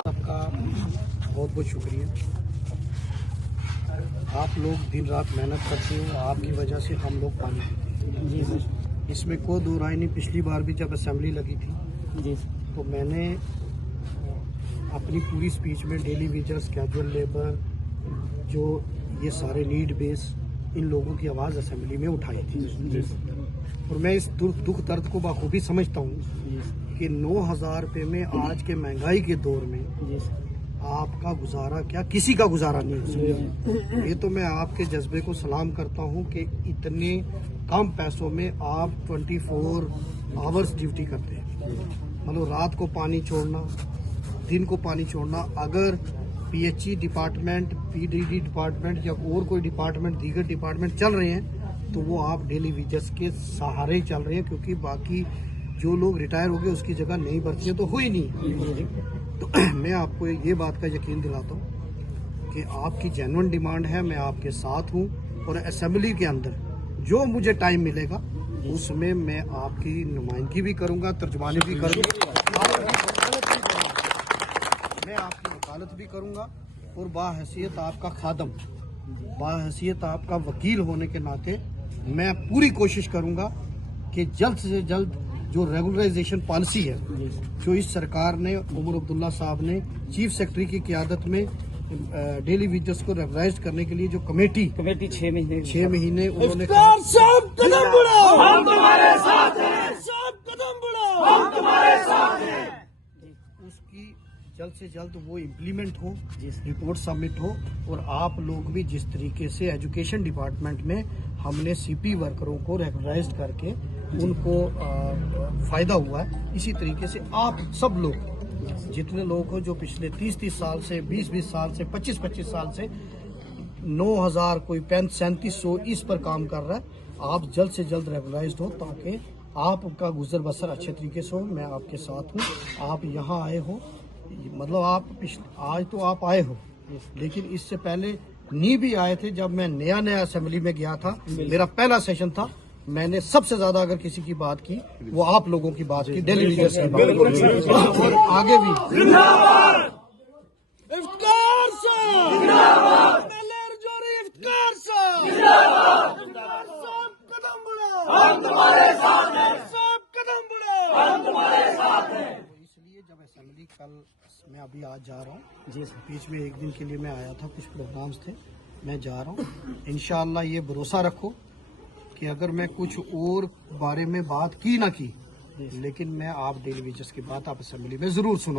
सबका बहुत बहुत शुक्रिया। आप लोग दिन रात मेहनत करते हो, आपकी वजह से हम लोग पानी पीते हैं। जी सर, इसमें कोई दो राय नहीं। पिछली बार भी जब असेंबली लगी थी जी तो मैंने अपनी पूरी स्पीच में डेली वेजर्स, कैजुअल लेबर, जो ये सारे नीड बेस, इन लोगों की आवाज़ असेंबली में उठाई थी जी। और मैं इस दुख दर्द को बखूबी समझता हूँ कि 9,000 रुपये में आज के महंगाई के दौर में आपका गुजारा क्या, किसी का गुजारा नहीं हो सकता। ये तो मैं आपके जज्बे को सलाम करता हूँ कि इतने कम पैसों में आप 24 आवर्स ड्यूटी करते हैं। मतलब रात को पानी छोड़ना, दिन को पानी छोड़ना। अगर पीएचई डिपार्टमेंट, पीडीडी डिपार्टमेंट या और कोई डिपार्टमेंट, दीगर डिपार्टमेंट चल रहे हैं तो वो आप डेली वेजेस के सहारे ही चल रहे हैं, क्योंकि बाकी जो लोग रिटायर हो गए उसकी जगह नई भर्तियाँ तो हुई नहीं। तो मैं आपको ये बात का यकीन दिलाता हूँ कि आपकी जेन्युइन डिमांड है, मैं आपके साथ हूँ। और असेंबली के अंदर जो मुझे टाइम मिलेगा उसमें मैं आपकी नुमाइंदगी भी करूँगा, तर्जुमानी भी करूँगा, मैं आपकी वकालत भी करूँगा। और बाहैसियत आपका खादम, बाहैसियत आपका वकील होने के नाते मैं पूरी कोशिश करूँगा कि जल्द से जल्द जो रेगुलराइजेशन पॉलिसी है जो इस सरकार ने, उमर अब्दुल्ला साहब ने चीफ सेक्रेटरी की क़यादत में डेली वेजेस को रेगुलराइज करने के लिए जो कमेटी 6 महीने उन्होंने उसकी जल्द से जल्द वो इम्प्लीमेंट हो, रिपोर्ट सबमिट हो। और आप लोग भी जिस तरीके से एजुकेशन डिपार्टमेंट में हमने सीपी वर्करों को रेगुलराइज करके उनको फायदा हुआ है, इसी तरीके से आप सब लोग, जितने लोग हो जो पिछले 30 साल से, 20 साल से, 25 साल से 9,000 कोई 3500 इस पर काम कर रहा है, आप जल्द से जल्द रेगुलराइज हो ताकि आपका गुजर बसर अच्छे तरीके से हो। मैं आपके साथ हूँ। आप यहाँ आए हो, मतलब आप आज तो आप आए हो, लेकिन इससे पहले नहीं भी आए थे। जब मैं नया असेंबली में गया था, मेरा पहला सेशन था, मैंने सबसे ज्यादा अगर किसी की बात की वो आप लोगों की बात की, डेली वेजेस की बात। और आगे भी इसलिए जब असेंबली कल, मैं अभी आज जा रहा हूँ जी, बीच में एक दिन के लिए मैं आया था, कुछ प्रोग्राम्स थे, मैं जा रहा हूँ। इंशाअल्लाह ये भरोसा रखो कि अगर मैं कुछ और बारे में बात की ना की, लेकिन मैं आप डेली वेजेस की बात आप असेंबली में जरूर सुनो।